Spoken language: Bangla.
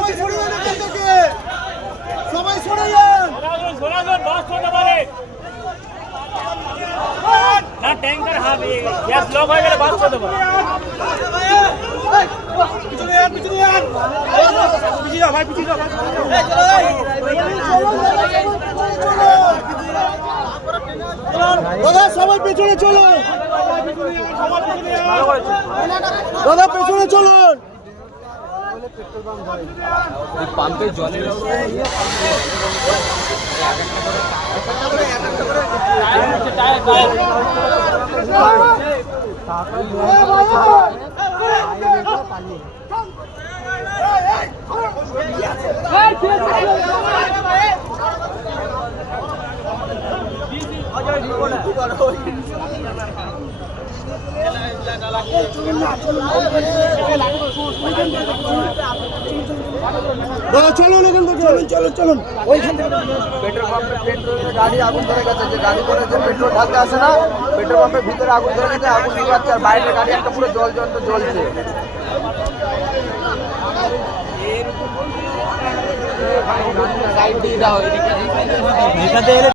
সবাই সরে যান এখান থেকে, সবাই সরে যান। বাস চলতে পারে না, ট্যাঙ্কার হবে, গ্যাস লক হয়ে গেলে বাস চলতে পারে। পিছনে যান, পিছনে যান, পিছিয়ে যাও ভাই, পিছিয়ে যাও ভাই। দাদা সবাই পেছনে চলুন, দাদা পেছনে চলুন। পাম্পে জলের দাদা চলুন এখান থেকে, চলুন চলুন চলুন। ওইখান থেকে পেট্রোল পাম্পে পেট্রোলের গাড়ি আগুন ধরে গেছে, যে গাড়ি করে যে পেট্রোল ঢালতে আসে না, পেট্রোল পাম্পের ভিতরে আগুন ধরে গেছে, আগুন নিভাচ্ছে, আর বাইরের গাড়ি একটা পুরো জল জ্বলছে। সাইড দিয়ে দাও এদিকে।